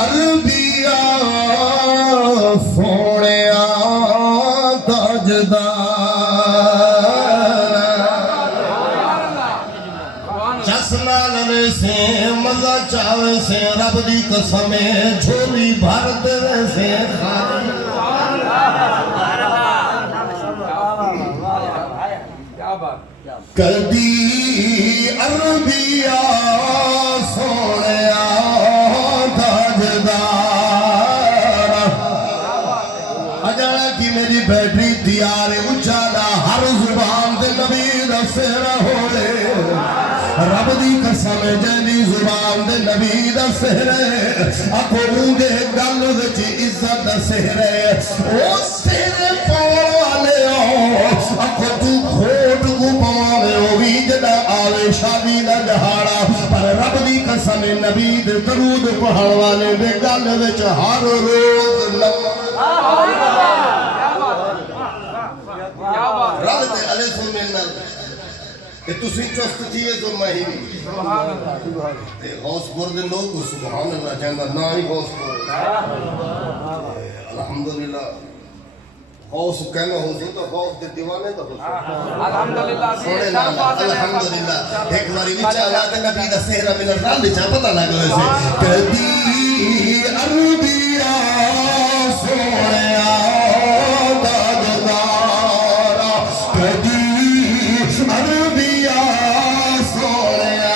Arabia سونے تاجدار چسنا لڑے سے مزہ چاوے سے رب دی قسمیں جھولی بھر دے سے کدی عربیا سونے تاجدار اجالا کی میری بیٹری تیارے اچھالا ہر زبان دے نبی دسر ہوئے رب دی قسم جیدی زبان دے نبی دسر اکھو مونگے گل وچ عزت دسر او سیرے پاؤں والے اکھو تو کھوٹ کو پاؤں او بھی جدا آوے شادی دا جہاڑا پر رب دی قسم نبی دے درود پڑھن والے دے گل وچ ہر روز رب تے علیہ سمنا کہ تسی چست تھیے تو میں ہی تے غوث پور دے لوگ کو سبحان اللہ چاہتا نا ہی غوث پور الحمدللہ غوث کہنا ہو سو تو غوث دے دیوانے تو ہو سو الحمدللہ ایک باری وچا اللہ تے نبی دا سہرہ من الرال وچا پتہ لگا ویسے کدی عربیا سویا تاجدارا کدی عربیا سویا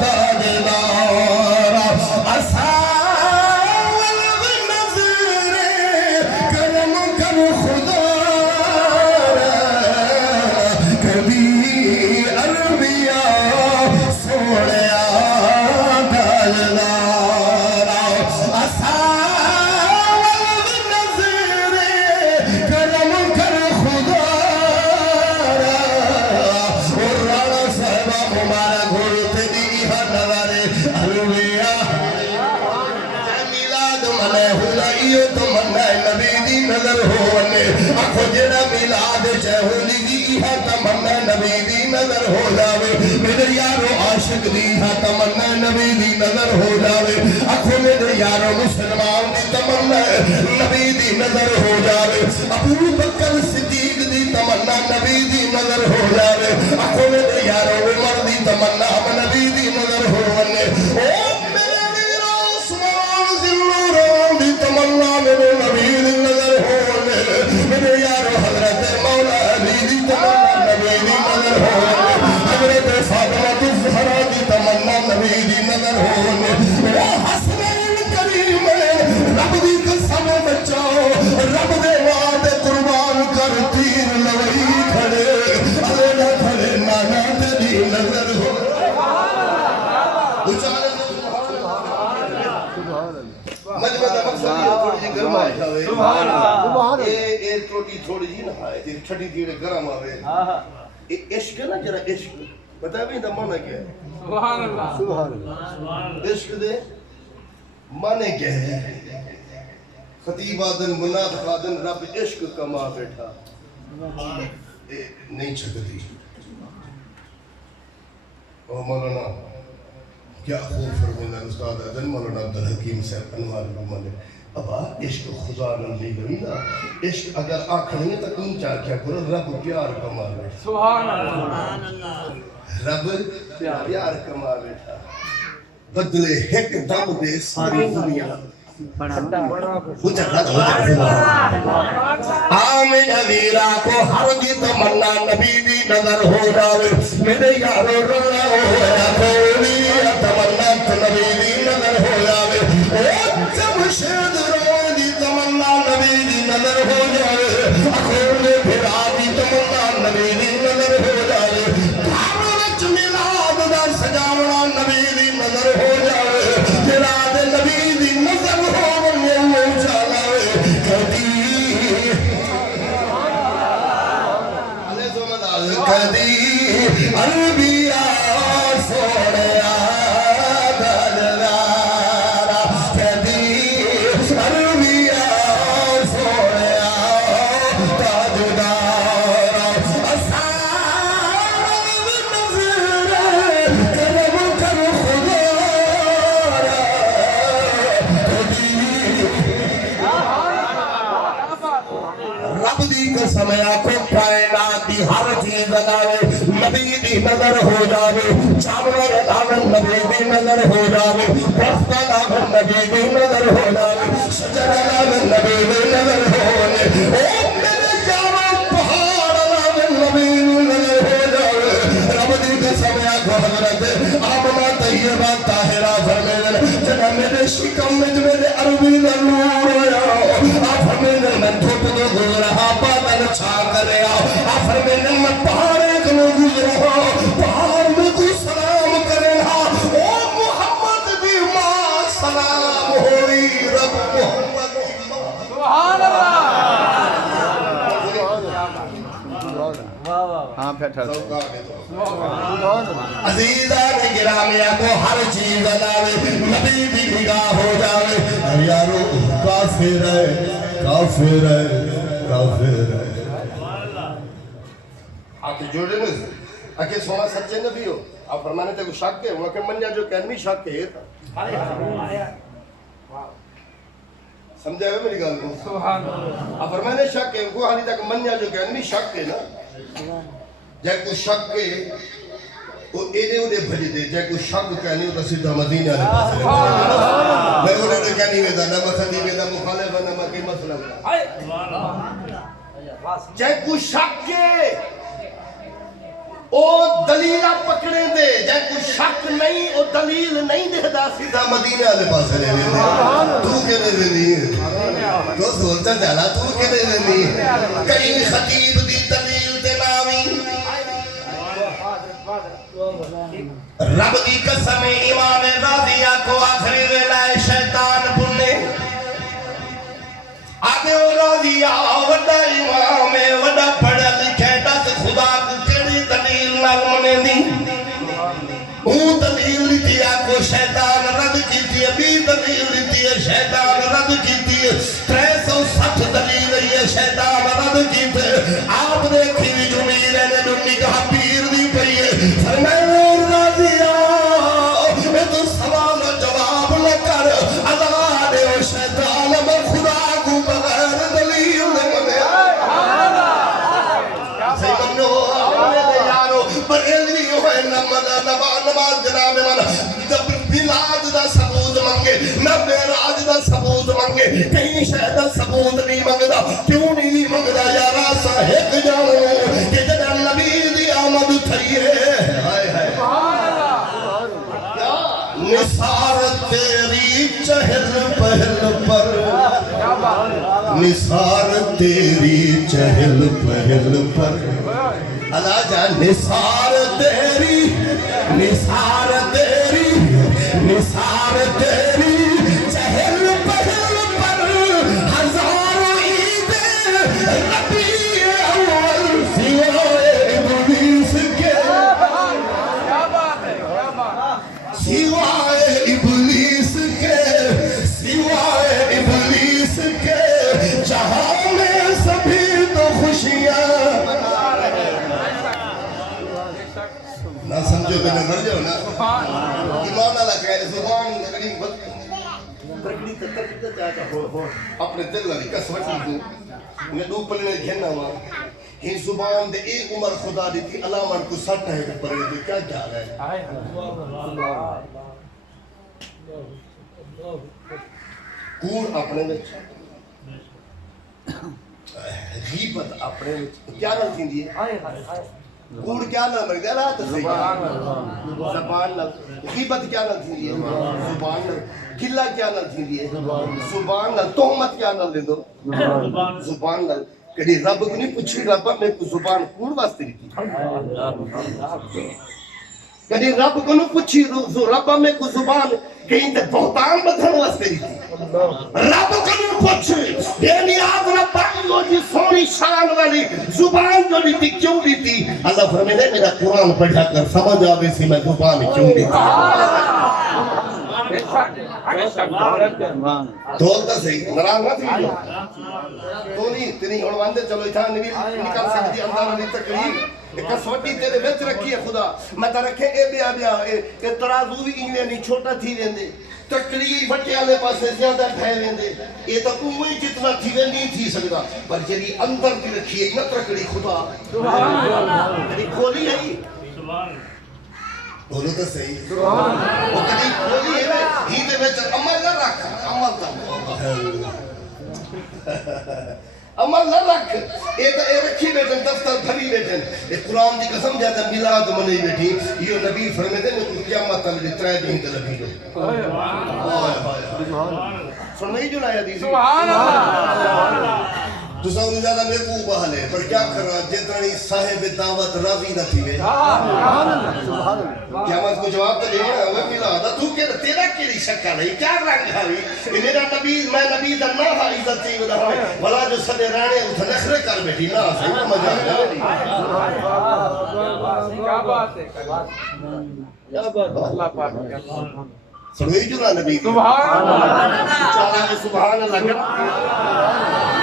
تاجدارا اساول نظر کرم کر خدا کدی عربیا سویا تاجدارا نظر ہونے اکھو جڑا میلاد چہولی دی ہا تمنا نبی دی نظر ہو جاوے میرے یارو عاشق دی ہا تمنا نبی دی نظر ہو جاوے اکھو میرے یارو مسلمان دی تمنا نبی دی نظر ہو جاوے ابو بکر صدیق دی تمنا نبی دی نظر ہو جاوے اکھو میرے یارو عمر دی تمنا نبی دی نظر ہونے او میرے ویرو عثمان ذی دی تمنا میرے نبی دی نظر ہونے میرے یارو حضرت مولا علی دی تمنا نبی دی نظر ہونے حضرت فاطمہ الزہرا دی تمنا نبی دی نظر ہونے او حسنین کریم رب دی قسم بچاؤ رب دے وعدے قربان کر تیر لوئی کھڑے علی نہ کھڑے نانا تیری نظر ہو مجمع دا مقصد یہ تھوڑی جی گرم آئے اے روٹی تھوڑی جی نہ آئے چھٹی دیڑے گرم آئے عشق ہے نا جرا عشق بتا بھی دا معنی کیا ہے سبحان اللہ سبحان اللہ عشق دے معنی کیا ہے خطیب آدن مناد آدن رب عشق کما بیٹھا نہیں چھکتی او مولانا کیا خوب فرمینا استاد آدن مولانا عبدالحکیم صاحب انوار رومانے ابا عشق خدا نہیں گرینا عشق اگر آنکھیں ہے تو کن چاہ کیا کرو رب پیار کما بیٹھا سبحان اللہ رب پیار کما بیٹھا بدلے ایک دم دے ساری دنیا آمین عزیرہ کو ہر کی تمنا نبی دی نظر ہو جاوے میرے یارو رونا ہو کولی تمنا نبی دی نظر ہو جاوے او جمشید رو دی تمنا نبی دی نظر ہو جاوے اکھول پھرا دی تمنا نبی دی نظر ہو جاوے دھارچ میلاد دا سجاونا نبی دی نظر ہو جاوے میلاد نبی دی نظر ہو کدی عربیا سونے قسم آنکھوں کائنات دی ہر چیز لگاوے نبی دی نظر ہو جاوے جانور لاغن نبی دی نظر ہو جاوے درخت لاغن نبی دی نظر ہو جاوے شجر لاغن نبی دی نظر ہو جاوے او میرے یارو پہاڑ لاغن نبی دی نظر ہو جاوے رب دی قسم آنکھوں حضرت آمنہ طیبہ طاہرہ فرمیدن جنہ میرے شکم میں میرے عربی نور ہویا آپ فرمیدن میں دھوپ دو گزرہا بادل چھا کر رہا آپ فرمیدن میں پہاڑے کلو گزرہا پہاڑ میں تو سلام کرنا او محمد دی ماں سلام ہوئی رب محمد سبحان اللہ ہاں بیٹھا عزیزان گرامیہ کو ہر چیز علاوے نبی بھی نگاہ ہو جاوے یارو کافر ہے کافر ہے کافر ہے آکے جوڑے میں آکے سونا سچے نبی ہو آپ فرمانے تے کو شک ہے وہاں کے منیا جو کہنوی شک ہے تھا سمجھا ہے میری گل کو آپ فرمانے شک ہے ان کو حالی تک منیا جو کہنوی شک ہے نا جائے کو شک ہے وہ ایڈے اوڈے بھجے دے جائے کو شک کہنی ہوتا سیدھا مدینہ علیہ پاس رہے میں اوڈے کہنی ہوتا نہ مخدی میں نہ مخالف نہ مکی مسئلہ جائے کو شک ہے او دلیلہ پکڑے دے جائے کو شک نہیں او دلیل نہیں دے دا سیدھا مدینہ علیہ پاس رہے دے تو کہنے دے نہیں تو سولتا جالا تو کہنے دے نہیں کہیں خطیب دی دلیل تے نامی رب دی قسم امام راضیہ کو آخری ویلائے شیطان بننے آگے وہ راضیہ وڈا امام وڈا پڑھا لکھے دس خدا کو کڑی دلیل نال منے دی اون دلیل دیا کو شیطان رد کیتی ہے بی دلیل دی ہے شیطان رد کیتی ہے 360 دلیل ہے شیطان رد کیتے آپ دیکھی جو میرے نے نمی کہا پیر دی پئی ہے فرمائے راضیہ میں تو سوال و جواب نہ کر عذاب و شیطان میں خدا کو بغیر دلیل نے منے صحیح منو اپنے دے یارو بریلوی ہوئے نماز جناب منا بلاد دا ثبوت منگے نہ بیراج دا ثبوت منگے کہیں شہد دا ثبوت نہیں منگدا کیوں نہیں منگدا یارا صاحب جانو کہ جنہ نبی دی آمد تھئیے نثار تیری چہل پہل پر نثار تیری چہل پہل پر اللہ جان نثار تیری نثار تیری نثار تیری چہل پہل پر ہزاروں عیدیں ربیع اول سوائے ابلیس کے سوائے ابلیس کے سوائے ابلیس کے جہاں میں سبھی تو خوشیاں نہ سمجھو کہ نہ جاؤ نا ایمان اللہ کہے زبان کریم برکڑی تکڑی چاہتا ہو اپنے دل والی کسوٹی کو میں دو پلنے گھننا ہوا ہی زبان دے ایک عمر خدا دیتی علامن کو سٹ ہے کہ پرے دے کیا جا رہا ہے کوڑ اپنے میں غیبت اپنے میں کیا نہ تھی دیئے کوڑ کیا نہ مرگ دے اللہ تسیح زبان نہ غیبت کیا نہ تھی دیئے زبان نہ گلہ کیا نہ تھی دیئے زبان نہ تہمت کیا نہ لے دو زبان نہ کدی رب کو نہیں پوچھی رب میں کو زبان کوڑ واسطے تھی کدی رب کو نہیں پوچھی رب میں کو زبان کہیں تے بہتان بدھن واسطے تھی رب کو نہیں پوچھی بے نیاز رب جو جی سونی شان والی زبان جو لیتی کیوں لیتی اللہ فرمینے میرا قرآن پڑھا کر سمجھ آوے سی میں زبان کیوں لیتی دولتا صحیح نراز نہ تھی تو نہیں تیری اڑواندے چلو اتھا نکل سکتی اندر علی تقریب ایک سوٹی تیرے وچ رکھی ہے خدا میں تا رکھے اے بیا بیا اے ترازو بھی انوے نہیں چھوٹا تھی ویندے تکلی وٹے والے پاسے زیادہ ٹھہرے ویندے یہ تو اوہی جتنا تھی وے نہیں تھی سکدا پر جڑی اندر دی رکھی ہے نہ تکلی خدا سبحان اللہ جڑی کھولی ہے سبحان بولو تو صحیح سبحان اللہ وہ کدی کھولی ہے ہی دے وچ عمل نہ رکھ عمل دا عمل نہ رکھ یہ تو اے رکھی بیٹھن دفتر بھری بیٹھن یہ قرآن دی قسم جاتا میلاد منی بیٹھی یہ نبی فرمیتے ہیں قیامت تک ترے دن تے لگی جو سنئی جو لایا دی سبحان اللہ تو سب نے زیادہ میں کو بہلے پر کیا کر رہا جتنی صاحب دعوت راضی نہ تھی وے قیامت کو جواب تو دینا ہے وہ میلاد تو کہ تیرا کیڑی شکل ہے کیا رنگ ہے یہ میرا نبی میں نبی دا نہ ہے عزت تھی ودا بھلا جو سدے رانے اٹھ نخرے کر بیٹھی نہ صحیح مزہ کیا بات ہے کیا بات اللہ پاک سنوئی جو نبی سبحان اللہ چاہا ہے سبحان اللہ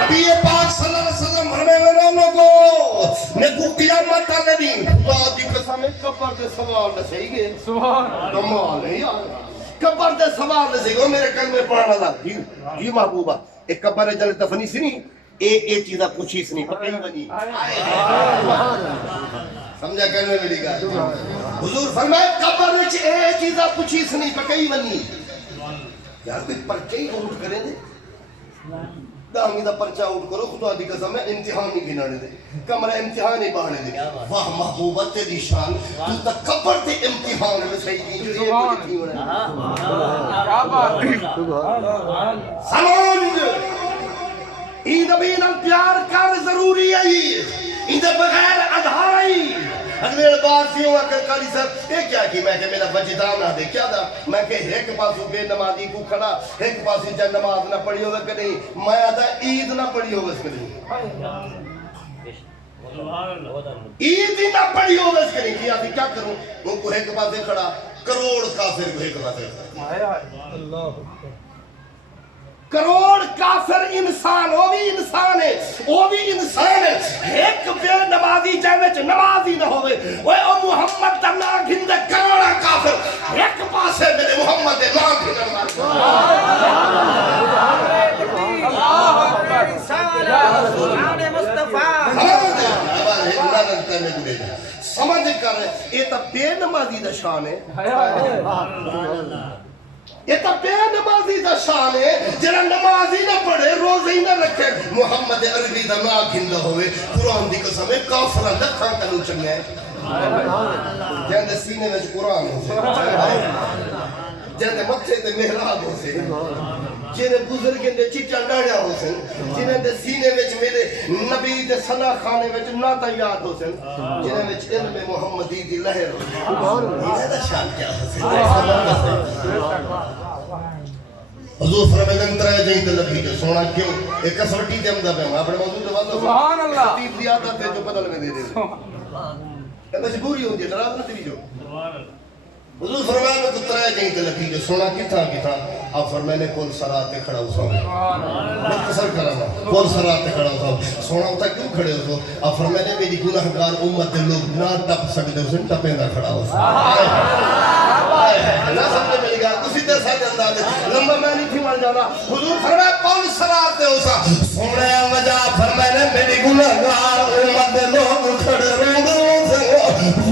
نبی پاک صلی اللہ علیہ وسلم ہمیں لوگوں کو نے کو قیامت کا نبی خدا دی قسم قبر دے سوال نہ صحیح گئے سبحان کمال ہے یار قبر دے سوال نہ صحیح میرے کلمے پڑھنا تھا جی محبوبہ ایک قبر ہے جلے دفنی سی نہیں اے چیزہ پوچھی سی نہیں پکئی بنی سمجھا کہنے میری گا حضور فرمائے قبر وچ اے چیزہ پوچھی سی نہیں پکئی بنی یار کوئی پرچے اونٹ کرے دے دامی دا پرچہ اونٹ کرو خدا دی قسم ہے امتحان نہیں گھنانے دے کمرہ امتحان ہی باہنے دے واہ محبوبہ تیری شان تو تا قبر تے امتحان میں صحیح کی جو یہ مجھے تھی ہونا کیا بات ہے سمجھ این نبی نال پیار کر ضروری ہے این دے بغیر ادھار ہے اگلے بار سی ہوا کر کاری صاحب یہ کیا کی میں کہ میرا وجدان آ دے کیا دا میں کہ ایک پاسو بے نمازی کو کھڑا ایک پاسو جا نماز نہ پڑھی ہوئے کہ نہیں میں آدھا عید نہ پڑھی ہوئے اس کے نہیں عید ہی نہ پڑھی ہوئے اس کے نہیں کیا کیا کروں ان کو ایک پاسے کھڑا کروڑ کافر کو ایک پاسے کھڑا کروڑ کافر انسان وہ بھی انسان ہے ایک بے نمازی جائے چھ نمازی نہ ہوئے وہ محمد دا نا گھندے کروڑا کافر ایک پاسے میرے محمد دے نا گھندے سمجھ کر یہ تا بے نمازی دا شان ہے یہ تا بے نمازی دا شان ہے جنہ نمازی نہ پڑھے روزے ہی نہ رکھے محمد عربی دا نا گھندہ ہوئے قرآن دی قسم ہے کافرہ لکھاں کا نو چنگے جہاں سینے میں قرآن ہو سے جہاں مکھے تے محراب ہو سے جنہیں بزرگیں دے چچا ڈاڑیا ہو سے جنہیں دے سینے میں میرے نبی دے سنا خانے میں ناتا یاد ہو سے جنہیں میں علم محمدی دی لہر ہو سے یہ دا شان کیا ہو سے حضور فرمائے ترے جائیں تے لگی جو سونا کیوں ایک کسوٹی تے امدہ پہ اپنے موضوع تے بات سبحان اللہ تیب دی عادت ہے جو بدل میں دے دے مجبوری ہوتی ہے ناراض نہ تیری جو حضور فرمائے میں تو ترے جائیں تے لگی جو سونا کتھا آپ فرمائے نے کول سراتے کھڑا ہو سو مختصر کرنا کول سراتے کھڑا ہو سو سونا ہوتا کیوں کھڑے ہو سو آپ فرمائے نے میری گناہگار امت دے لوگ نہ ٹپ سکتے ہو سن ٹپیں دا کھڑا ہو سو نہ سمجھے ملی گا اسی تے ساتھ انداز لمبا میں نہیں تھی مال جانا حضور فرمائے کول سراتے ہو سا سونے وجہ فرمائے نے میری گناہگار امت دے لوگ کھڑے ہو سو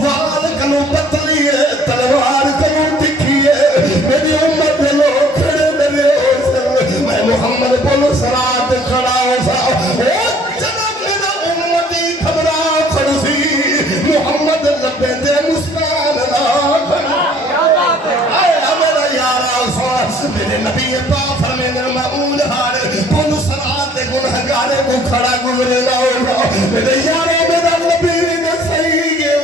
وال کنو پتلی ہے تلوار کنو تکھی ہے میری امت دے لوگ کھڑے میرے ہو سو میں محمد بولو سرات کھڑا ہو سا جنب میرا امتی خبرہ کھڑسی محمد لبے دے مسکان لا کھڑا میرا یارا سو میرے نبی پاک فرمینے معمول ہارے بولو سرات گنہگارے کو کھڑا گزرے لا ہوگا میرے یارا میرا نبی نے صحیح ہے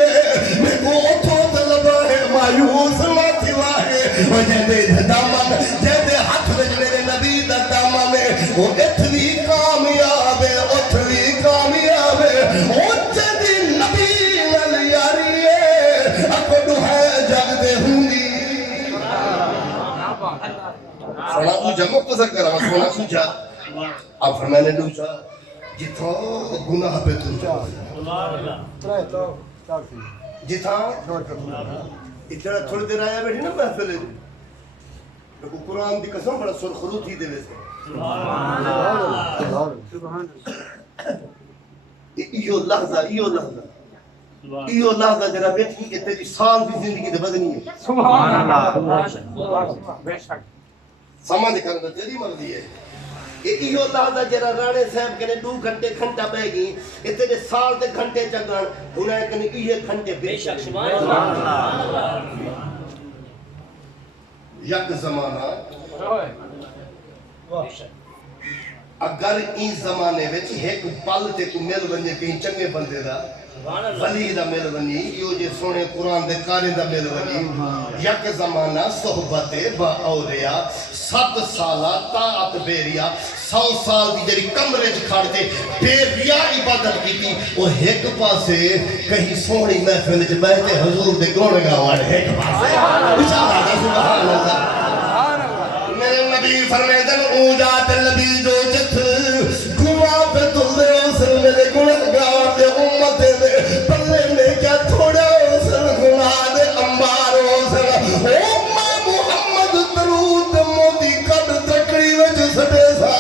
میں کو اتھو طلبہ ہے مایوس ماتی واہے وہ جہدے دامن جہدے ہاتھ میں میرے نبی دا دامن ہے وہ اتنی کامیاب ہے اتنی کامیاب ہے وہ جہدی نبی والیاری ہے اکڑو ہے جگ دے ہونی سونا اوجا مختصر کرا سونا اوجا آپ فرمائنے دوسا جتھا گناہ پہ تر جتھا اتنا تھوڑی دیر آیا بیٹھی نا محفل ہے تو قرآن دی قسم بڑا سرخرو تھی دے ویسے ایو لحظہ جناب بیٹھی کہ تیری سال دی زندگی دے بدنی ہے سبحان اللہ بے شک سما دے کرنا تیری مرضی ہے ایو لحظہ جرا رانے صاحب کنے 2 گھنٹے گھنٹہ بہ گئی اے تیرے سال دے گھنٹے چگن انہیں کنے ایے گھنٹے بے شک سبحان اللہ یک زمانہ اگر این زمانے وچ ایک پل تے کو مل ونجے کہیں چنگے بندے دا ولی دا مل ونی یو جے سونے قرآن دے کارے دا مل ونی یک زمانہ صحبت با اولیاء 7 سالہ طاعت بیریا 100 سال دی جری کمرے چ کھڑ تے بے ریا عبادت کیتی او ایک پاسے کہیں سونی محفل چ بیٹھے حضور دے گون گاوان ایک پاسے بیچارہ دا سبحان اللہ میرے نبی فرمیدن اونجا تے نبی جو جت گوا پہ تلے اسل میرے گناہگار دے امت دے پلے میں کیا تھوڑا اسل گناہ دے انبار اسل امہ محمد درود موتی قد تکڑی وچ سٹے سا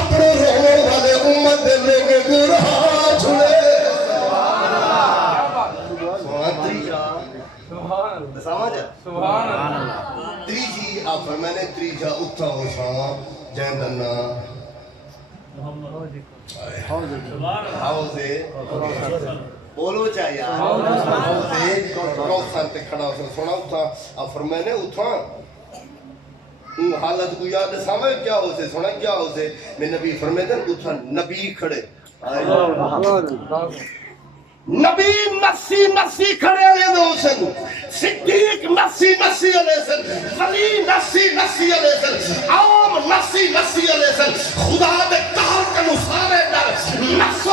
اپنے روح والے امت دے لوگے گناہ چھڑے سبحان اللہ تریجی آپ فرمانے تریجا اتھا ہو شاہ جہندنا حوضے بولو چاہیے حوضے روخان تے کھڑا ہو سونا اتھا آپ فرمانے اتھا حالت کو یاد سامنے کیا ہو سے سونا کیا ہو سے میں نبی فرمانے اتھا نبی کھڑے نبی نسی کھڑے علیہ حسن صدیق نسی علیہ حسن ولی نسی علیہ حسن عام نسی علیہ حسن خدا دے کہر کنو سارے در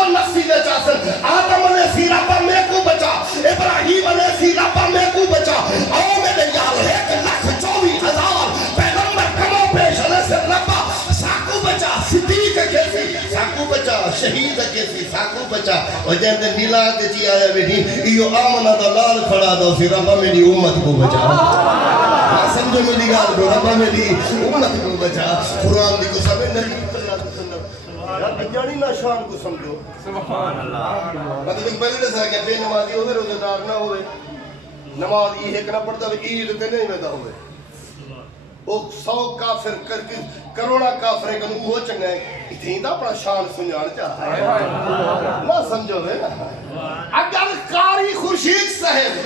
نسی دے چاسن آدم علیہ سی ربا میں کو بچا ابراہیم علیہ سی ربا میں کو بچا آؤ میرے یال 1,24,000 پیغمبر کمو پیش علیہ سے ربا ساکو بچا صدیق کیسی ساکو بچا شہید کیسی ساکو بچا اور جہاں میلاد جی آیا بیٹھی ایو آمنہ دا لال کھڑا دا اسی ربا میری امت کو بچا سمجھو میری گال کو ربا میری امت کو بچا قرآن دی کو سمجھ نبی جانی نا شان کو سمجھو سبحان اللہ مطلب پہلے دسا کہ بے نمازی ہوئے روزے دار نہ ہوئے نماز ایک نہ پڑھتا ہوئے عید تے نہیں ویدا ہوئے وہ 100 کافر کروڑا کافرے کا وہ چنگا ہے اتنی دا اپنا شان سنجھان چاہتا ہے نہ سمجھو بے اگر قاری خورشید صاحب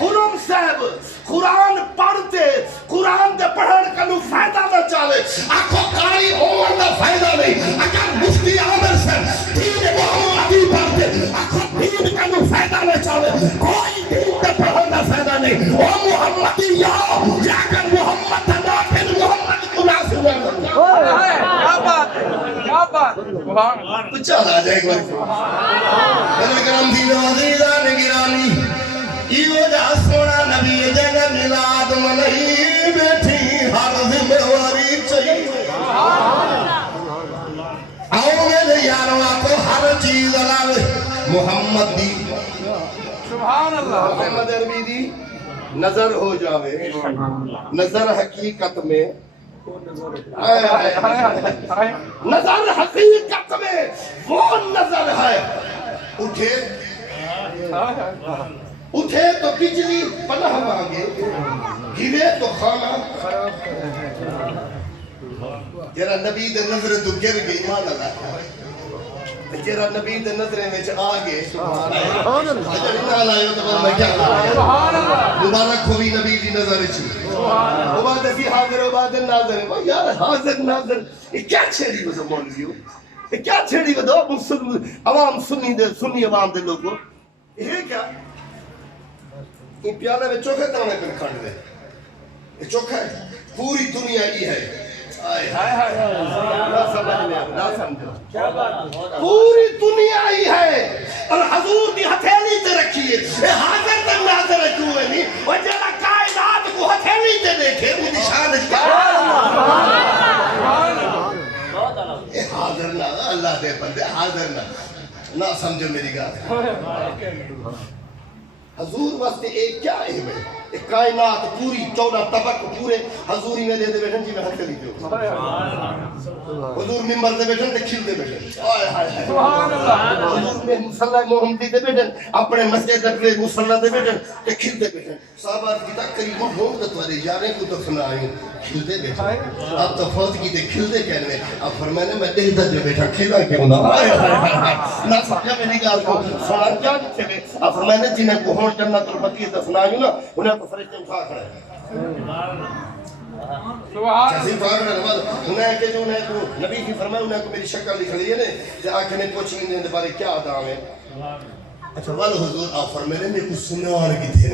خرم صاحب قرآن پڑھتے قرآن دے پڑھن کا نو فائدہ نہ چالے آنکھوں قاری عمر دا فائدہ نہیں اگر مفتی عامر صاحب دین محمدی پڑھتے آنکھوں دین کا نو فائدہ نہ چالے کوئی دین دے پڑھن دا فائدہ نہیں او محمدی یا اگر محمد تھا پھر محمد کو ناصر کیا بات ہے کیا بات سبحان کچھ آ جائے ایک بار کرم دی عزیزان گرامی ایو جا سونا نبی جگہ میلاد منہی بیٹھی ہر ذمہواری چاہیے آؤ میرے یاروں کو ہر چیز علاوہ محمد دی سبحان اللہ محمد عربی دی نظر ہو جاوے نظر حقیقت میں نظر حقیقت میں وہ نظر ہے اٹھے تو بجلی پناہ مانگے گرے تو خانہ جرا نبی دے نظر تو گر گئی مان اللہ جرا نبی دے نظریں میں آگے اگر انہا لائیو تو میں کیا کریں مبارک ہوئی نبی دی نظر چی عبادتی حاضر عبادت ناظر ہے یار حاضر ناظر یہ کیا چھیڑی وہ مولویو یہ کیا چھیڑی وہ دو عوام سنی عوام دے لوگوں یہ کیا یہ پیالے میں چوکھے تانے پر کھانڈ دے یہ چوکھا ہے پوری دنیا ہی ہے نہ سمجھ میں نہ سمجھو پوری دنیا ہی ہے اور حضور دی ہتھیلی تے رکھی ہے یہ حاضر تک ناظر ہے کیوں ہے نہیں وہ جیلا کائنات کو ہتھیلی تے دیکھے وہ نشان ہے یہ حاضر نہ اللہ دے بندے حاضر نہ سمجھو میری گات حضور واسطے ایک کیا ہے کائنات پوری 14 طبق پورے حضوری میں دے دے بیٹھن جی میں ہتھ چلی دیو حضور ممبر دے بیٹھن تے کھل دے بیٹھن سبحان اللہ حضور میں مصلی محمدی دے بیٹھن اپنے مسجد اپنے مصلی دے بیٹھن تے کھل دے بیٹھن صحابہ کی تقریب محمد والے یارے کو دفنا آئے کھل دے بیٹھن اب تو فوت کی تے کھل دے کہنے اب فرمانے میں دے جو بیٹھا کھلا کیوں نہ نہ سمجھا میری گال کو سوال کیا جتھے میں اب فرمانے جنہیں کو ہون جنت البقیع دفنا آئے نا انہیں کو فرشتے اٹھا کھڑا ہے سبحان کسی فارغ نماز انہیں کہ جو انہیں کو نبی کی فرمائے انہیں کو میری شکل لکھ لی ہے نا کہ آنکھیں نے پوچھیں ان بارے کیا آدام ہے اچھا والو حضور آپ فرمائے میں کچھ سننے والے کی تھے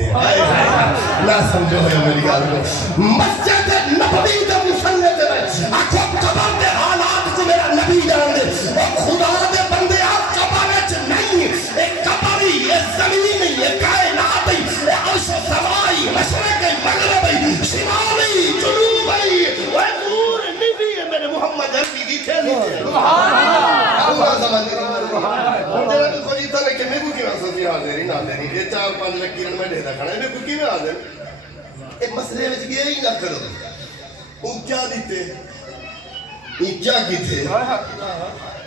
نہ سمجھو ہے میری گال کو مسجد نبی دا مسلح دے آنکھوں قبر دے حالات کو میرا نبی جان دے اور خدا دے بندے آپ قبر نہیں ایک قبری ایک زمینی ایک کائناتی ایک عرش و سمائی مشرقی مغربی شمالی جنوبی وہ دور نبی ہے میرے محمد عربی کی تھیلی تھے اللہ زمان میرے کو کوئی تھا کہ میں کو کیوں سزی حاضر ہی نہ دینی یہ 4-5 لکھ کیرن میں دیتا کھڑا ہے میں کو کیوں حاضر ایک مسئلے میں گیا ہی نہ کرو وہ کیا دیتے یہ کیا کی تھے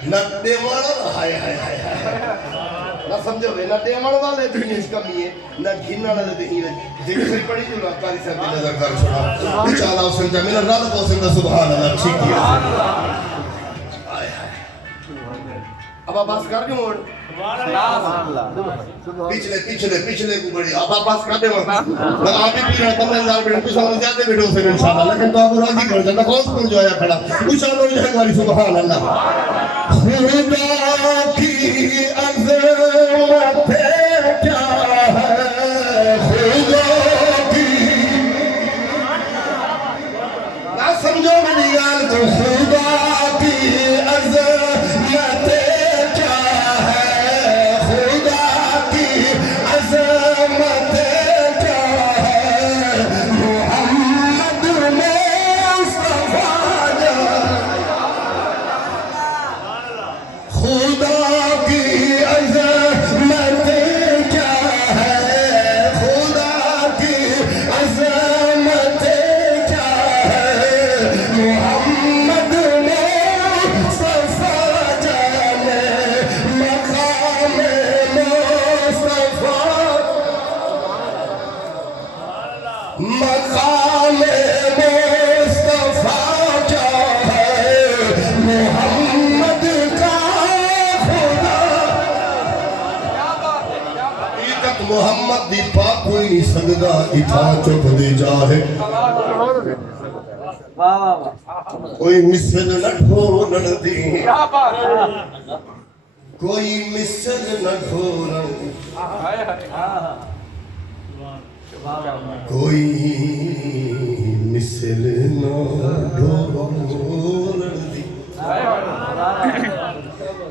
نہ دیوانا ہائے ہائے ہائے ہائے نہ سمجھو بے نہ دیوانا والے دنیا اس کمی ہے نہ گھننا نہ دہی ہے دیکھ سے پڑھی جو لکاری صاحب کی نظر کر چھوڑا انشاءاللہ اس سنجا میرا رات کو سنجا سبحان اللہ ٹھیک کیا اب آپ باس کر کے موڑ پچھلے کو بڑی آپ باس کر دے موڑ آپ بھی پی رہا 15,000 بیٹھے کچھ ہمیں زیادہ بیٹھے ہو سکے انشاءاللہ لیکن تو آپ راضی کر جانا کون سکول جو آیا کھڑا انشاءاللہ یہ ہماری سبحان اللہ خدا کی عظمت کیا ہے خدا کی نہ سمجھو میری یار تو خدا کی عظمت محمد دی پاک کوئی نہیں سکتا اتھا چپ دے جاہے کوئی مثل نہ ڈھولن دی کوئی مثل نہ ڈھولن کوئی مثل نہ ڈھولن دی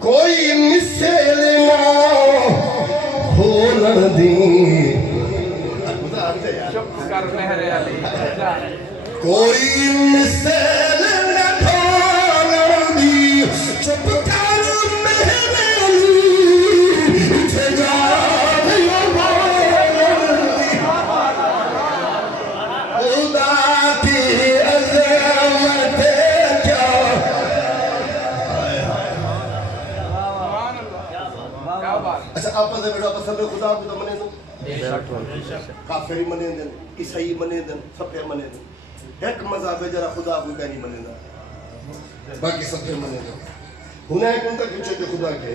کوئی مثل نہ بولن دی کوئی مثل نہ ڈھولن دی چپ کر میرے اٹھ جا خدا کی عظمت کیا اچھا آپ سے بیٹھا پسند خدا کو تو منے دو کافری منے دن عیسائی منے دن سب پہ منے دن ایک مذہب ہے جرا خدا کو نہیں منے دا باقی سب پہ منے دن ہونا ہے کون تک پوچھے کہ خدا کے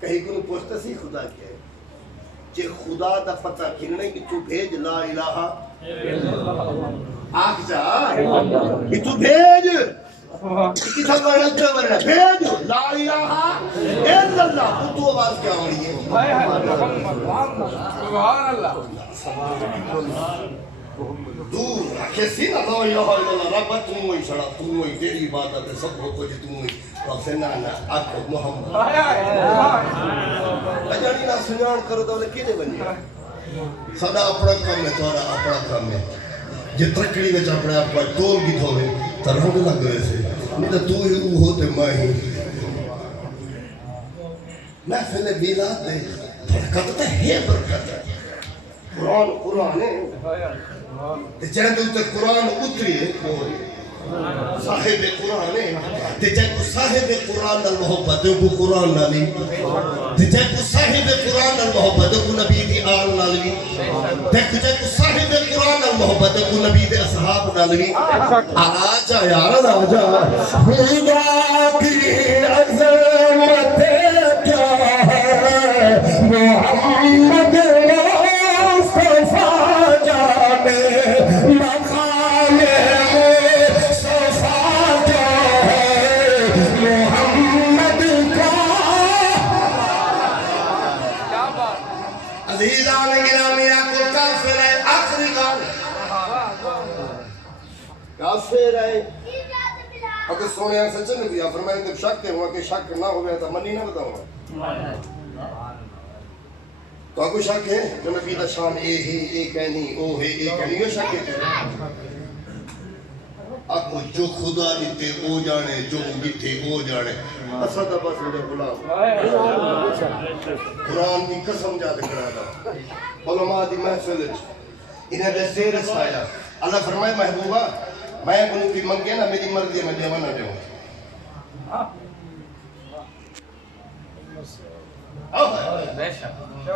کہیں کو پوچھتا سی خدا کے کہ خدا دا پتہ کھلنے کہ تو بھیج لا الہ آکھ جا کہ تو بھیج کتاب رکھا ورنہ بھیج لا الہ الا اللہ تو آواز کیا ہو رہی ہے سبحان اللہ دور رکھے سی نا لا الہ الا اللہ رب تم ہوئی چھڑا تم ہوئی تیری عبادت ہے سب کو کچھ تم ہوئی رب سے نانا آکھو محمد اجانی نا سنیان کرو دولے کینے بنی سدا اپنا کام ہے توڑا اپنا کام ہے جے ترکڑی وچ اپنے آپ کو ٹول کی دھوے ترہنگ لگ گئے سے نہیں تو تو ہی ہوتے میں ہی محفل میلاد دے برکت ہے برکت قرآن ہے جہاں دے قرآن اتری صاحب قرآن ہے جہاں صاحب قرآن نال محبت ہے وہ قرآن نالی جہاں صاحب قرآن نال محبت ہے وہ نبی دی آل نالی جہاں صاحب قرآن نال محبت ہے وہ نبی دی اصحاب نالی آجا یار آجا خدا کی عظمت کیا ہے محمد مصطفیٰ جانے مقام مصطفیٰ کیا ہے محمد کا عزیزان گرامی کو کافر ہے آخری گال کافر ہے اگر سونے ہیں سچے نبی فرمائے جب شک ہوا کہ شک نہ ہو گیا تو منی نہ بتاؤں تو آپ کو شک ہے جو نبی دا شان اے ہے اے کہنی او ہے اے کہنی یہ شک ہے آپ کو جو خدا دیتے او جانے جو بیٹھے او جانے اسد بس میرے غلام قرآن کی قسم جا دکھرا دا علماء دی محفل انہیں دے زیر سایا اللہ فرمائے محبوبہ میں انہوں کی منگے نا میری مرضی میں دیوان نہ دیوں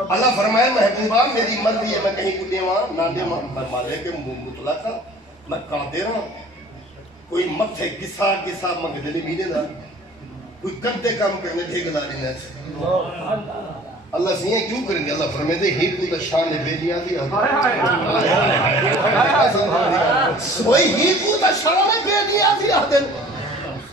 اللہ فرمائے محبوبہ میری مرضی ہے میں کہیں کو دیوان نہ دیوان پر مالے کے مطلقہ میں قادر ہوں کوئی متھے گسا گسا منگ دلی بھی دے دا کوئی کدے کام کرنے دے گلا دینا اللہ سے یہ کیوں کریں گے اللہ فرمائے دے ہی کو تا شان بے دیا دیا وہی ہی کو تا شان بے دیا دیا دن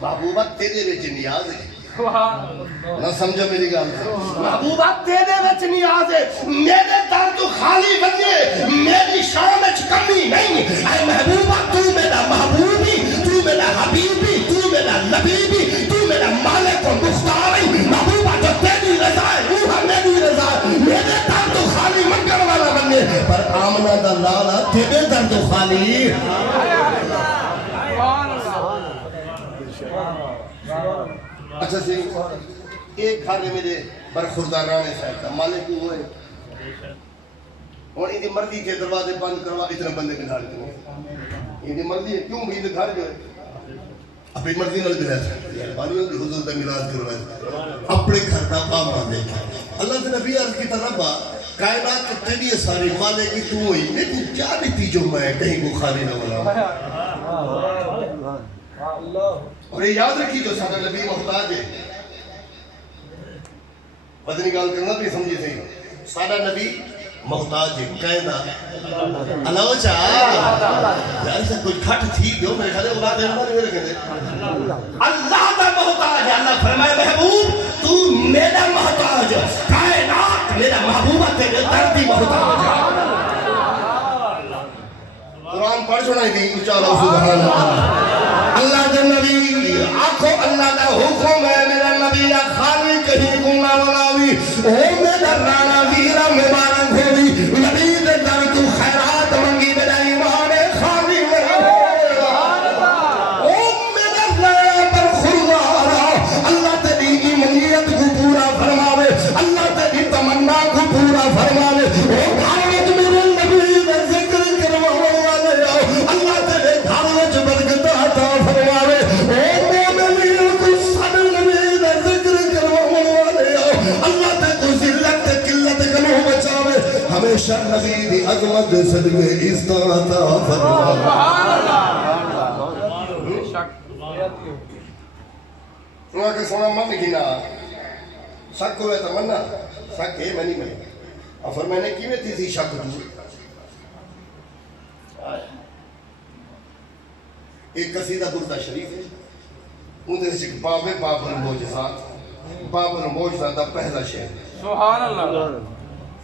محبوبہ تیرے وچ نیاز ہے نہ سمجھو میری گال محبوبہ تیرے وچ نیاز ہے میرے در تو خالی بنے میری شان وچ کمی نہیں اے محبوبہ تو میرا محبوبی تو میرا حبیبی تو میرا نبیبی تو میرا مالک و مختاری محبوبہ جو تیری رضا ہے وہ ہے میری رضا میرے در تو خالی منگر والا بنے پر آمنہ دا لالا تیرے در تو خالی اچھا سی ایک کھانے میرے برخوردارانے سائتا مالک ہوئے اور انہی مردی کے دروازے بند کروا اتنا بندے بنا لیتے ہیں انہی مردی ہے کیوں بھی دکھا جو ہے اپنی مردی نہ بنا ہے بانیوں کی حضور تا ملاد کروائے اپنے گھر کا کام باندھے اللہ سے نبی عرض کی طرف کائنات کے تیری ساری مالک کی تو ہوئی میں تو کیا دیتی جو میں کہیں کو خالی نہ بنا اور یہ یاد رکھی جو سارا نبی محتاج ہے بدنی گال کرنا بھی سمجھے صحیح سارا نبی محتاج ہے کہنا اللہ چاہ یار سے کچھ کھٹ تھی جو میرے خیال اولاد ہے ہمارے میرے خیال اللہ کا محتاج ہے اللہ فرمائے محبوب تو میرا محتاج کائنات میرا محبوبہ تیرے دردی محتاج ہے قرآن پڑھ سنائی دی اچھالا سبحان اللہ اللہ کے نبی آنکھوں اللہ کا حکم ہے میرا نبی خالی کہیں گناہ والاوی او میرا رانا ویرا مبارک ہوئی نبی دے در تو خیرات منگی میرا ایمان خالی میرا او میرا رانا پر خلوارا اللہ تیری ایمانیت کو پورا فرماوے اللہ تیری تمنا کو پورا فرماوے او بھارت میرے نبی دے ذکر کروانے والے اللہ تیرے بھارت برکت عطا فرماوے او مومنین کو سب نبی دے ذکر کروانے والے اللہ تے کو ذلت قلت کنو بچاوے ہمیشہ نبی دی عظمت صدقے عزت عطا فرماوے سبحان اللہ بے شک سنا کہ سنا من گنا شک ہوئے تمنا شک ہے منی میں اور فرمانے کی میں تھی شک تو ایک قصیدہ بردہ شریف ہے اندر سے باب باب الموجزات باب الموجزات دا پہلا شہر سبحان اللہ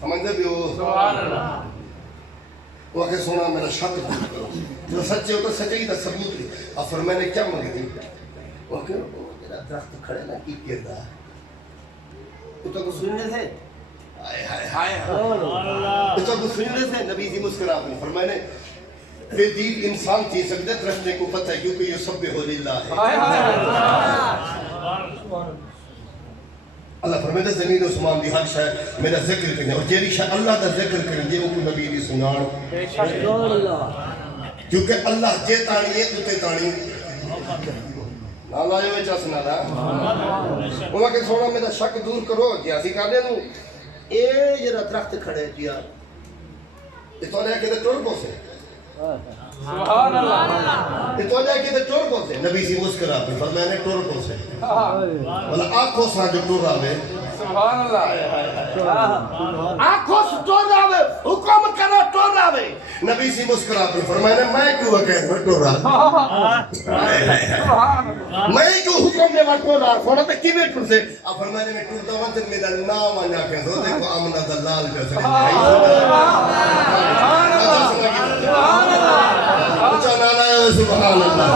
سمجھے بھی ہو سبحان اللہ وہ کہ سونا میرا شک دور کرو جو سچے ہو تو سچے کی تا ثبوت لی اور فرمانے کیا مانگی تھی وہ کہ تیرا درخت کھڑے نا کی کردہ تو تو کو سننے سے آئے ہائے تو تو کو سننے سے نبی زی مسکرا اپنی فرمانے بے دید انسان تھی سجدت رکھنے کو پتہ ہے کیونکہ یہ سب ہو للہ ہے اللہ فرمائے زمین و اسمان دی ہر شے میرا ذکر کریں اور جیڑی شے اللہ دا ذکر کریں جے وہ کوئی نبی دی سنان کیونکہ اللہ جے تانی ہے تے تانی اللہ جو چسنا دا انہاں کہ سونا میرا شک دور کرو جی اسی کہنے نو اے جڑا درخت کھڑے جی تے تو نے کہ ٹر پوسے سبحان اللہ تے تو نے کہ ٹر پوسے نبی سی مسکرا کے فرمایا نے ٹر پوسے والا آنکھوں سے جو ٹر آوے سبحان اللہ آنکھوں سے ٹر آوے حکم کرو ٹر آوے نبی سی مسکرا کے فرمایا نے میں کیوں کہ ٹر آوے میں کیوں حکم دے وا ٹر آوے سونا تے کیویں ٹر سے ا فرمایا نے میں ٹر دا تے میرا نام آ کہ دو دیکھو آمنہ دلال پہ سبحان اللہ سبحان اللہ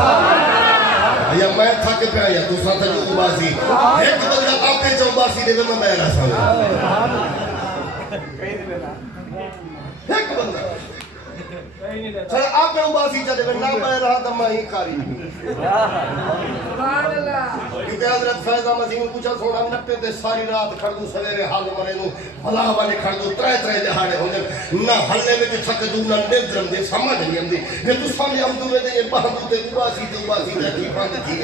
یا میں تھک پیا یا دوسرا تھا جو باسی ایک بندہ آپ کے چوباسی دے میں میرا سا ایک بندہ سر آپ کے باسی چلے میں نہ میں رہا تھا میں ہی کاری کیونکہ حضرت فیض احمد نے پوچھا سونا نپے تے ساری رات کھڑ دو سویرے حال مرے نو بھلا والے کھڑ دو ترے ترے دہاڑے ہوندے نہ ہلنے وچ تھک دو نہ نظر دے سمجھ نہیں آندی کہ تو سامنے ہم دو دے بہادر تے باسی دا کی بند تھی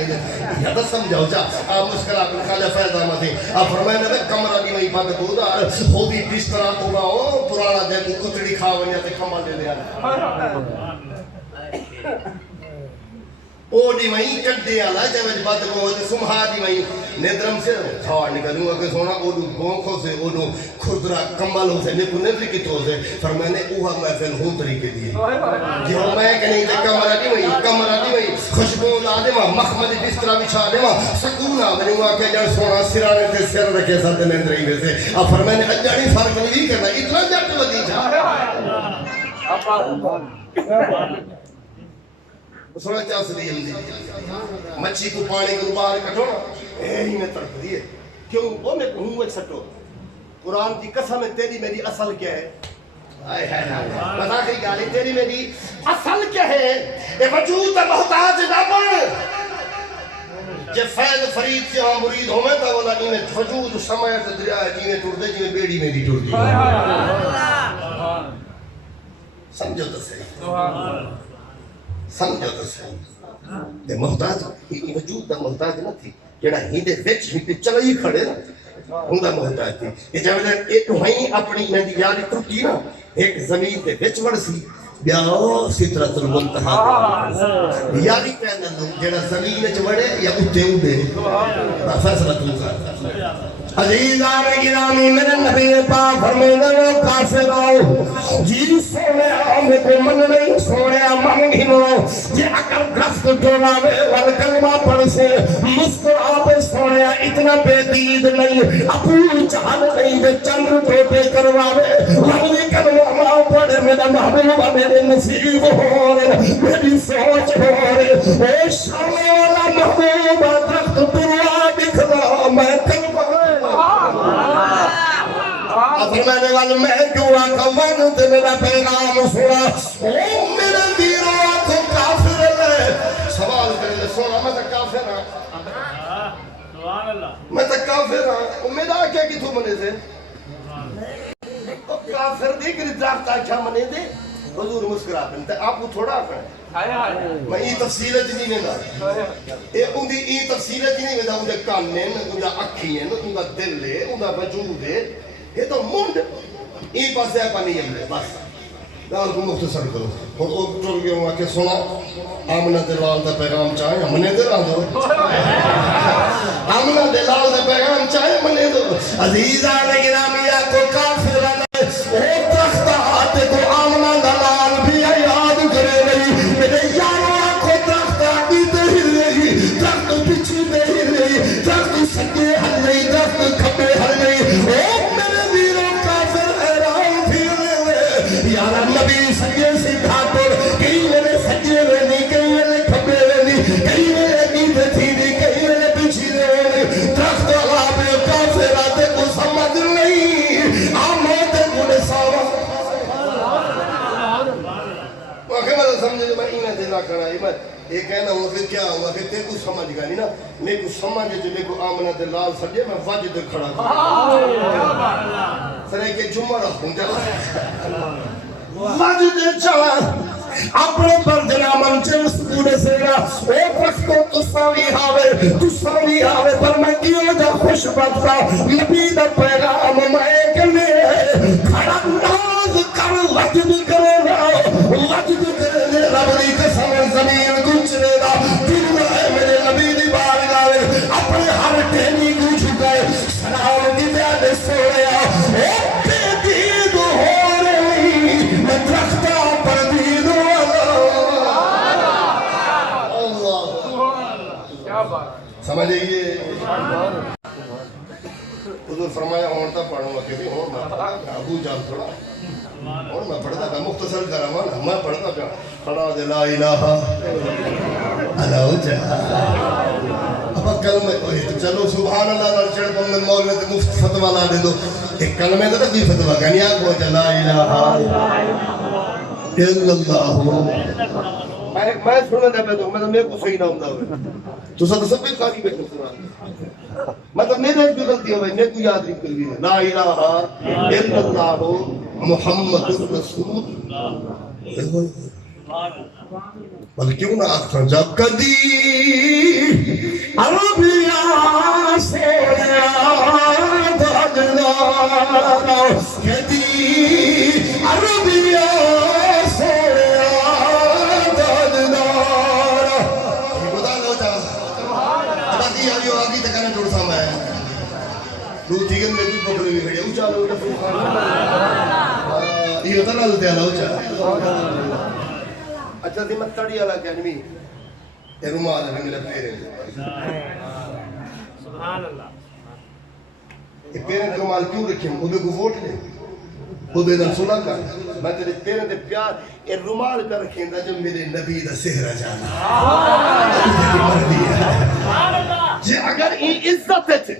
یا تو سمجھاؤ جا مسکرا کے خواجہ فیض احمد نے فرمایا نے کمرہ دی وہی بند بودا ہو بھی بستر تو پرانا جے کچڑی کھا ونیا تے کھما دے دیا او دی وہیں کڈے والا جے وچ بد کو تے سمہا دی وہیں نیدرم سے تھاڑ نکلوں کہ سونا او دو گونکھو سے او دو خضرا کمل ہو سے نے کو نہیں کی تو سے فرمایا نے اوہ محفل ہوں طریقے دی جو میں کہیں تے کمرہ دی وہیں خوشبو لا دے مخمل بستر بچھا دے سکون آ میں کہ جان سونا سرانے تے سر رکھے ساتھ نیندرئی میں سے اب فرمایا نے اجانی فرق نہیں کرنا اتنا جٹ ودی جا سونا چاس دی ہم دی مچھی کو پانی کو باہر کٹو نا ہی میں ترک دیئے کیوں وہ میں کہوں ایک سٹو قرآن کی قسم ہے تیری میری اصل کیا ہے بتا کری گالی تیری میری اصل کیا ہے اے وجود محتاج نہ بن جب فیض فرید سے ہاں مرید ہو میں تا والا نہیں میں وجود سمایت دریا ہے جی میں ٹوڑ دے جی میں بیڑی میری ٹوڑ دی سمجھو تو صحیح سمجھو تو صحیح دے محتاج وجود دا محتاج نہ تھی جڑا ہی دے وچ ہی تے چلا ہی کھڑے نا ہوندا محتاج تھی یہ جب ایک وہیں اپنی ندی یاری ٹوٹی نا ایک زمین تے وچ وڑ سی بیاو سدرۃ المنتہا یاری کہنا جڑا زمین وچ وڑے یا اوتے اڑے فیصلہ تو کر عزیزان گرامی میرے نبی پاک فرماتے ہیں کافروں جی سونے ہمیں کو من نہیں سونے من گھنو جی اکل گفت ڈولاوے والکلمہ پڑھ سے مسکرابے سونے اتنا بے دید نہیں ابو جہل نہیں دے چندر ٹوٹے کرواوے والی کلمہ ماں پڑھے میرا محبوبہ میرے نصیب ہو رہے میری سوچ ہو رہے اے شامے والا محبوبہ درخت دنیا دکھنا میں کلمہ فرمانے والے میں کیوں آقا ون تے میرا پیغام سنا او میرے دیروں آنکھوں کافر ہے سوال کرے لے سونا میں تا کافر ہاں میں تا کافر ہاں امید آکے کی تو منے دے کافر دی کری درخت آکھا منے دے حضور مسکرا پہنے تے آپ کو تھوڑا آکھا ہے میں یہ تفصیلہ جنی میں دا یہ تفصیلہ جنی میں دا ان دے کانیں ان دا اکھیں ان دا دل ہے ان دا وجود ہے یہ تو منڈ یہ پاسے ہے پانی ہے بس دار کو مختصر کرو اور وہ ٹر گیا ہوا کہ سنا آمنہ دلال دا پیغام چاہے منے دے رہا دو آمنہ دلال دا پیغام چاہے منے دو عزیزان گرامی کو کافران او درخت آتے کو آمنہ دلال بھی یاد کرے رہی میرے یاروں کو درخت آتی دے رہی درخت پچھی دے رہی درخت سکے حل نہیں درخت کھپے حل نہیں یارا نبی سجے سے کھاٹر کئی میرے سجے رہنی کئی میرے کھپے رہنی کئی میرے نیدے تھی دی کئی میرے پیچھی رہنی درخت اللہ پہ کافراتے کو سمجھ نہیں آمد مجھے ساوا واقعی میں سمجھے میں ایمیں دلا کرا یہ کہنا ہوا کہ کیا ہوا کہ تے کو سمجھ گیا نہیں نا میں کو سمجھ جو میں کو آمنہ دے لال سجے میں وجد کھڑا کیا سرے کے جمعہ رکھوں چلا وجد چلا اپنے پر جنا منچے مسکوڑے سے گا اے پرستو تساوی آوے پر میں کیوں جا خوش بکتا نبی دا پیغام میں کنے کھڑا ناز کر وجد کرے گا وجد کرے گا رب دی قسم زمین گچرے گا دل ہے میرے نبی دی بارگاہ اپنے ہر ٹہنی کو جھکائے سلام دی بیادے سوڑیا اے بے دید ہو رہی میں درختہ پر دید سمجھے یہ حضور فرمایا عورتہ پڑھوں گا کہ اور میں پڑھا ابو جان تھوڑا اور میں پڑھتا تھا مختصر کرا میں پڑھتا تھا کھڑا دے لا الہ الا وجہ اب کلمہ تو چلو سبحان اللہ نال چڑھ پم میں مولا تے مفت فتوا لا دے دو ایک کلمے دا کوئی فتوا کہنی آ کو لا الہ الا اللہ میں سننے دے پہ تو میں کو صحیح نہ ہوندا ہوئے تو سب بھی قاری بیٹھے قرآن مطلب میرے ایک بھی غلطی ہوئی میں کو یاد نہیں کر گئی لا الہ الا اللہ محمد رسول بلکہ کیوں نہ آخر جب کدی عربیہ سے دھجدارا کدی عربیہ سے دھجدارا یہ بتا لو چاہ آگی آگی تکانا جوڑ سا میں دو تیگن میں بھی پکڑے بھی کھڑے اوچا لو یہ ہوتا نہ لتے آنا اوچا اچھا دی متڑی آلا کہنوی یہ رومال ہے میرے پیرے سبحان اللہ یہ پیرے دے رومال کیوں رکھیں وہ بے کو ووٹ لیں وہ بے دن سنا کر میں تیرے پیرے دے پیار یہ رومال کر رکھیں دا جب میرے نبی دا سہرہ جانا جی اگر یہ عزت ہے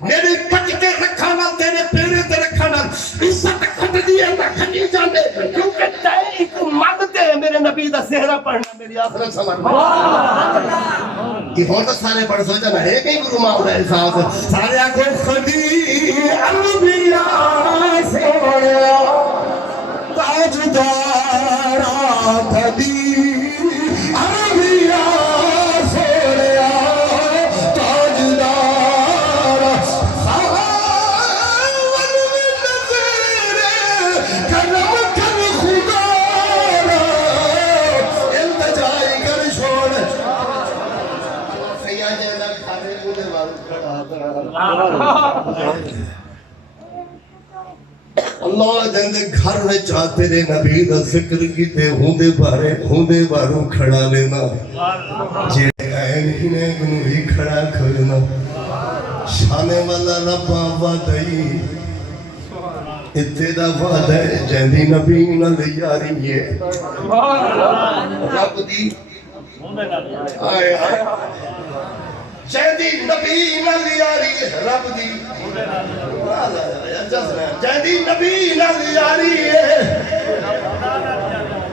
میرے پچ کے رکھانا تیرے پیرے تے رکھانا عزت کھٹ دیا نہ کھنی جانے کیونکہ تے ایک مانتے ہیں میرے نبی دا سہرہ پڑھنا میری آخرت سمجھ یہ بہت سارے پڑھ سوچا نہ ہے کہیں گروہ ماؤ دا احساس سارے آنکھوں خدی انبیاء سوڑیا تاجدارا خدی انبیاء سوڑیا تاجدارا ساون نظر کرم کر خدا را التجائی کر چھوڑ سیاہ جیدہ کھانے مجھے بارو کھڑا اللہ جن دے گھر میں چاہتے رہے نبی دا ذکر کی تے ہوندے بارو کھڑا لینا جے این ہی نے گنو ہی کھڑا کھڑنا شانے والا رب آبادائی اتدہ وعدہ ہے جہدی نبی نہ لیاری ہے رب دی آئے آئے جہدی نبی نہ لیاری ہے رب دی جہدی نبی نہ لیاری ہے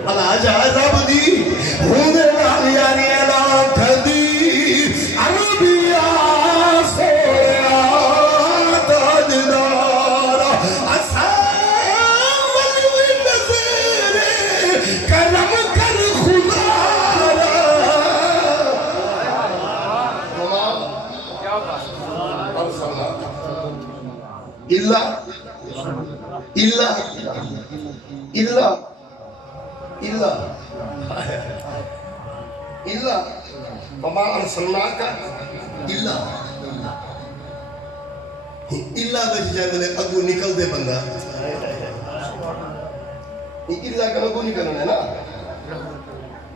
اللہ جا رب دی ہوندے نہ لیاری ہے لاکھ دی عربیہ سویا تاجدارا اسام نظر کرم کر خدا را اللہ وما ارسلناک الا بچ جائے ملے اگو نکل دے بندہ الا کا اگو نکلنا ہے نا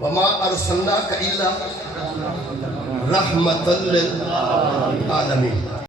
وما ارسلناک الا رحمت للعالمین